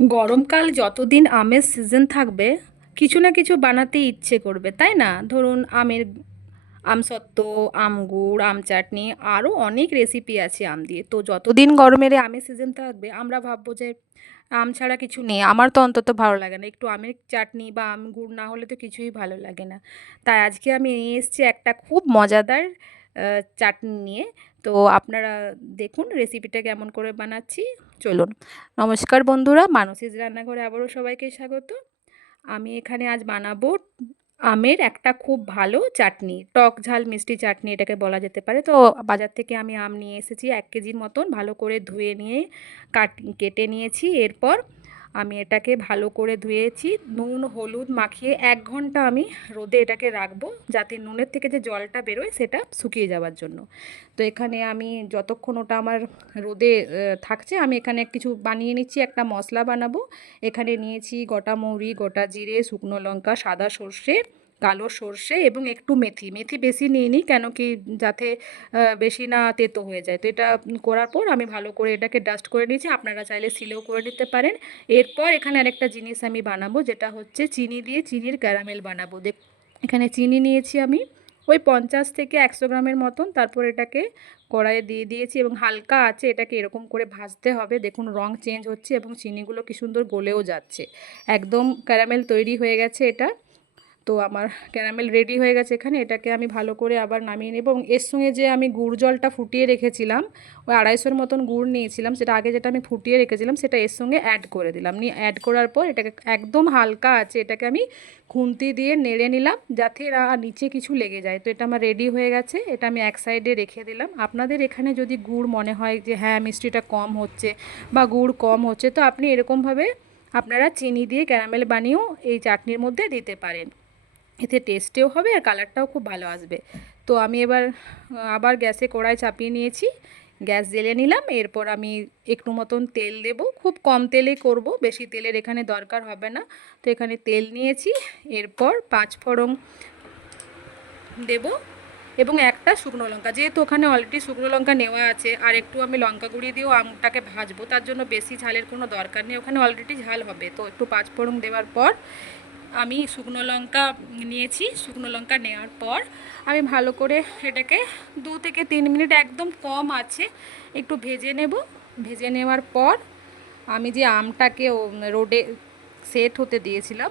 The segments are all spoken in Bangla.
গরমকাল যতদিন আমের সিজন থাকবে কিছু না কিছু বানাতে ইচ্ছে করবে, তাই না? ধরুন আমসত্ত্ব, আম গুড়, আম চাটনি, আরও অনেক রেসিপি আছে আম দিয়ে। তো যতদিন গরমের এই আমের সিজন থাকবে আমরা ভাববো যে আম ছাড়া কিছু নেই। আমার তো অন্তত ভালো লাগে না, একটু আমের চাটনি বা আম গুড় না হলে তো কিছুই ভালো লাগে না। তাই আজকে আমি নিয়ে এসেছি একটা খুব মজাদার চাটনি নিয়ে। তো আপনারা দেখুন রেসিপিটা কেমন করে বানাচ্ছি। চলুন। নমস্কার বন্ধুরা, মানসীর রান্নাঘরে আবারও সবাইকে স্বাগত। আমি এখানে আজ বানাবো আমের একটা খুব ভালো চাটনি, টক ঝাল মিষ্টি চাটনি এটাকে বলা যেতে পারে। তো বাজার থেকে আমি আম নিয়ে এসেছি 1 কেজির মতন, ভালো করে ধুয়ে নিয়ে কেটে নিয়েছি। এরপর আমি এটাকে ভালো করে ধুয়েছি, নুন হলুদ মাখিয়ে 1 ঘন্টা আমি রোদে এটাকে রাখবো, যাতে নুনের থেকে যে জলটা বেরোয় সেটা শুকিয়ে যাওয়ার জন্য। তো এখানে আমি যতক্ষণ ওটা আমার রোদে থাকছে, আমি এখানে কিছু বানিয়ে নিচ্ছি। একটা মশলা বানাবো। এখানে নিয়েছি গোটা মৌরি, গোটা জিরে, শুকনো লঙ্কা, সাদা সর্ষে, কালো সর্ষে এবং একটু মেথি। মেথি বেশি নিইনি, কেন কি যাতে বেশি না তেতো হয়ে যায়। তো এটা করার পর আমি ভালো করে এটাকে ডাস্ট করে নিয়েছি, আপনারা চাইলে সিলেও করে নিতে পারেন। এরপর এখানে আরেকটা জিনিস আমি বানাবো, যেটা হচ্ছে চিনি দিয়ে চিনির ক্যারামেল বানাবো। এখানে চিনি নিয়েছি আমি ওই 50 থেকে 100 গ্রামের মতন। তারপর এটাকে কড়াইয়ে দিয়ে দিয়েছি এবং হালকা আছে এটাকে এরকম করে ভাজতে হবে। দেখুন রং চেঞ্জ হচ্ছে এবং চিনিগুলো কি সুন্দর গলেও যাচ্ছে। একদম ক্যারামেল তৈরি হয়ে গেছে এটা। তো আমার ক্যারামেল রেডি হয়ে গেছে। এখানে এটাকে আমি ভালো করে আবার নামিয়ে নেব এবং এর সঙ্গে যে আমি গুড় জলটা ফুটিয়ে রেখেছিলাম, ওই 250-র মতন গুড় নিয়েছিলাম, সেটা আগে যেটা আমি ফুটিয়ে রেখেছিলাম সেটা এর সঙ্গে অ্যাড করে দিলাম। নিয়ে অ্যাড করার পর এটাকে একদম হালকা আছে এটাকে আমি খুন্তি দিয়ে নেড়ে নিলাম, যাতে নিচে কিছু লেগে যায়। তো এটা আমার রেডি হয়ে গেছে, এটা আমি এক সাইডে রেখে দিলাম। আপনাদের এখানে যদি গুড় মনে হয় যে হ্যাঁ মিষ্টিটা কম হচ্ছে বা গুড় কম হচ্ছে, তো আপনি এরকমভাবে আপনারা চিনি দিয়ে ক্যারামেল বানিয়েও এই চাটনির মধ্যে দিতে পারেন। এতে টেস্টেও হবে আর কালারটাও খুব ভালো আসবে। তো আমি এবার আবার গ্যাসে কড়াই চাপিয়ে নিয়েছি, গ্যাস জ্বেলে নিলাম। এরপর আমি একটু মতন তেল দেব, খুব কম তেলে করব, বেশি তেলের এখানে দরকার হবে না। তো এখানে তেল নিয়েছি। এরপর 5 ফোড়ন দেব এবং একটা শুকনো লঙ্কা, যেহেতু ওখানে অলরেডি শুকনো লঙ্কা নেওয়া আছে, আর একটু আমি লঙ্কা গুঁড়ি দিয়েও আমটাকে ভাজবো, তার জন্য বেশি ঝালের কোনো দরকার নেই, ওখানে অলরেডি ঝাল হবে। তো একটু 5 ফোড়ন দেওয়ার পর আমি শুকনো লঙ্কা নিয়েছি। শুকনো লঙ্কা নেওয়ার পর আমি ভালো করে এটাকে 2 থেকে 3 মিনিট একদম কম আছে একটু ভেজে নেব। ভেজে নেওয়ার পর আমি যে আমটাকে রোদে সেট হতে দিয়েছিলাম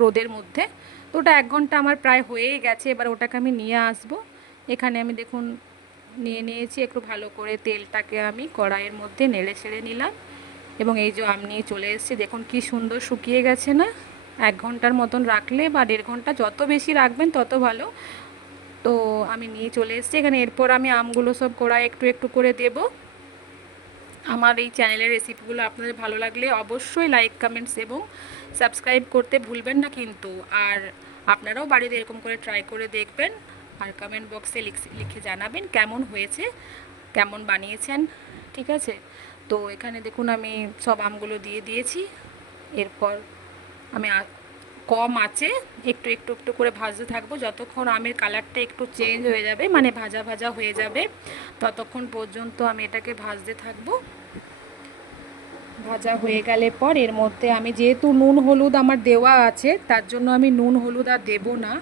রোদের মধ্যে, তো ওটা 1 ঘন্টা আমার প্রায় হয়েই গেছে। এবার ওটাকে আমি নিয়ে আসব। এখানে আমি দেখুন নিয়ে নিয়েছি, একটু ভালো করে তেলটাকে আমি কড়াইয়ের মধ্যে নেড়ে ছেড়ে নিলাম এবং এই যে আম নিয়ে চলে এসেছি, দেখুন কি সুন্দর শুকিয়ে গেছে না? 1 ঘন্টার মতন রাখলে বা 1.5 ঘন্টা, যত বেশি রাখবেন তত ভালো। তো আমি নিয়ে চলে এসেছি এখানে। এরপর আমি আমগুলো সব কড়াই একটু একটু করে দেব। আমার এই চ্যানেলের রেসিপিগুলো আপনাদের ভালো লাগলে অবশ্যই লাইক কমেন্টস এবং সাবস্ক্রাইব করতে ভুলবেন না কিন্তু। আর আপনারাও বাড়িতে এরকম করে ট্রাই করে দেখবেন আর কমেন্ট বক্সে লিখে জানাবেন কেমন হয়েছে, কেমন বানিয়েছেন। ঠিক আছে? তো এখানে দেখুন আমি সব আমগুলো দিয়ে দিয়েছি। এরপর আমি কম আছে একটু একটু একটু করে ভাজতে থাকবো, যতক্ষণ আমের কালারটা একটু চেঞ্জ হয়ে যাবে, মানে ভাজা ভাজা হয়ে যাবে, ততক্ষণ পর্যন্ত আমি এটাকে ভাজতে থাকবো। ভাজা হয়ে গেলে পর এর মধ্যে আমি, যেহেতু নুন হলুদ আমার দেওয়া আছে, তার জন্য আমি নুন হলুদ আর দেবো না,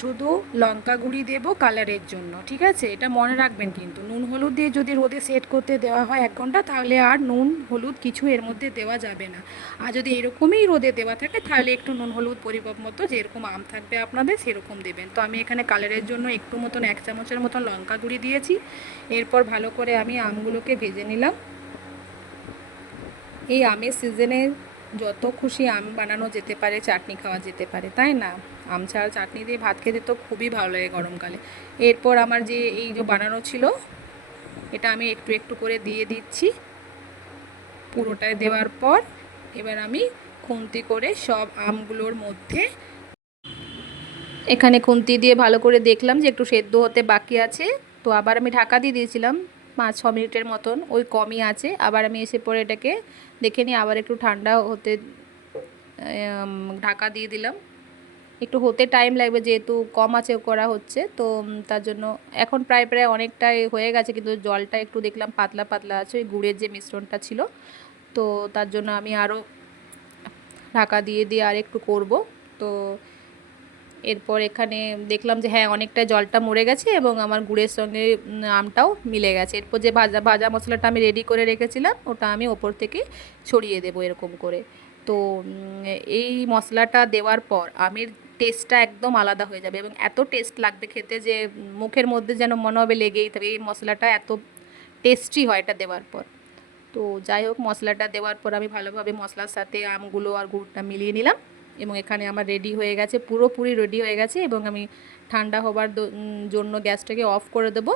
শুধু লঙ্কা গুঁড়ি দেবো কালারের জন্য। ঠিক আছে? এটা মনে রাখবেন কিন্তু নুন হলুদ দিয়ে যদি রোদে সেট করতে দেওয়া হয় 1 ঘন্টা, তাহলে আর নুন হলুদ কিছু এর মধ্যে দেওয়া যাবে না। আর যদি এরকমই রোদে দেওয়া থাকে, তাহলে একটু নুন হলুদ পরিমাপ মতো যেরকম আম থাকবে আপনাদের সেরকম দেবেন। তো আমি এখানে কালারের জন্য একটু মতন 1 চামচের মতন লঙ্কা গুঁড়ি দিয়েছি। এরপর ভালো করে আমি আমগুলোকে ভেজে নিলাম। এই আমের সিজনে যত খুশি আম বানানো যেতে পারে, চাটনি খাওয়া যেতে পারে, তাই না? আম ছাড়া চাটনি দিয়ে ভাত খেতে তো খুবই ভালো লাগে গরমকালে। এরপর আমার যে এই যে বানানো ছিল, এটা আমি একটু একটু করে দিয়ে দিচ্ছি। পুরোটায় দেওয়ার পর এবার আমি খুন্তি করে সব আমগুলোর মধ্যে, এখানে খুন্তি দিয়ে ভালো করে দেখলাম যে একটু সেদ্ধ হতে বাকি আছে, তো আবার আমি ঢাকা দিয়ে দিয়েছিলাম 5-6 মিনিটের মতন, ওই কমই আছে। আবার আমি এসে পরে এটাকে দেখে নিই, আবার একটু ঠান্ডা হতে ঢাকা দিয়ে দিলাম। একটু হতে টাইম লাগবে, যেহেতু কম আছে করা হচ্ছে, তো তার জন্য এখন প্রায় প্রায় অনেকটাই হয়ে গেছে, কিন্তু জলটা একটু দেখলাম পাতলা পাতলা আছে, ওই গুড়ের যে মিশ্রণটা ছিল। তো তার জন্য আমি আরও ঢাকা দিয়ে দিয়ে আর একটু করব। তো এরপর এখানে দেখলাম যে হ্যাঁ অনেকটা জলটা মরে গেছে এবং আমার গুড়ের সঙ্গে আমটাও মিলে গেছে। এরপর যে ভাজা ভাজা মশলাটা আমি রেডি করে রেখেছিলাম ওটা আমি ওপর থেকে ছড়িয়ে দেবো এরকম করে। তো এই মশলাটা দেওয়ার পর আমের টেস্টটা একদম আলাদা হয়ে যাবে এবং এত টেস্ট লাগবে খেতে যে মুখের মধ্যে যেন মনে হবে লেগেই থাকবে। এই মশলাটা এত টেস্টি হয় এটা দেওয়ার পর। তো যাই হোক মশলাটা দেওয়ার পর আমি ভালোভাবে মশলার সাথে আমগুলো আর গুড়টা মিলিয়ে নিলাম এবং এখানে আমার রেডি হয়ে গেছে, পুরোপুরি রেডি হয়ে গেছে এবং আমি ঠান্ডা হবার জন্য গ্যাসটাকে অফ করে দেবো।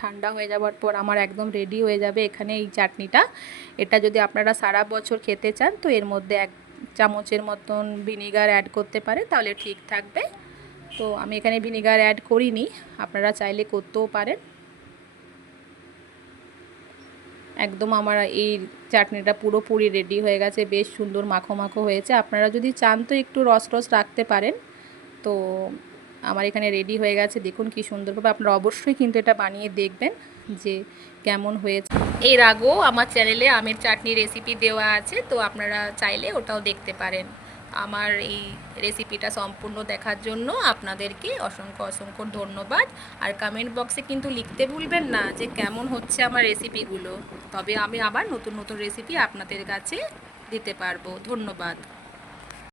ঠান্ডা হয়ে যাওয়ার পর আমার একদম রেডি হয়ে যাবে এখানে এই চাটনিটা। এটা যদি আপনারা সারা বছর খেতে চান তো এর মধ্যে 1 চামচের মতন ভিনিগার অ্যাড করতে পারে, তাহলে ঠিক থাকবে। তো আমি এখানে ভিনিগার অ্যাড করিনি, আপনারা চাইলে করতেও পারেন। একদম আমার এই চাটনিটা পুরোপুরি রেডি হয়ে গেছে, বেশ সুন্দর মাখো মাখো হয়েছে। আপনারা যদি চান তো একটু রস রস রাখতে পারেন। তো আমার এখানে রেডি হয়ে গেছে, দেখুন কি সুন্দরভাবে। আপনারা অবশ্যই কিন্তু এটা বানিয়ে দেখবেন যে কেমন হয়েছে। এর আগেও আমার চ্যানেলে আমের চাটনি রেসিপি দেওয়া আছে, তো আপনারা চাইলে ওটাও দেখতে পারেন। আমার এই রেসিপিটা সম্পূর্ণ দেখার জন্য আপনাদেরকে অসংখ্য অসংখ্য ধন্যবাদ। আর কমেন্ট বক্সে কিন্তু লিখতে ভুলবেন না যে কেমন হচ্ছে আমার রেসিপিগুলো, তবে আমি আবার নতুন নতুন রেসিপি আপনাদের কাছে দিতে পারবো। ধন্যবাদ।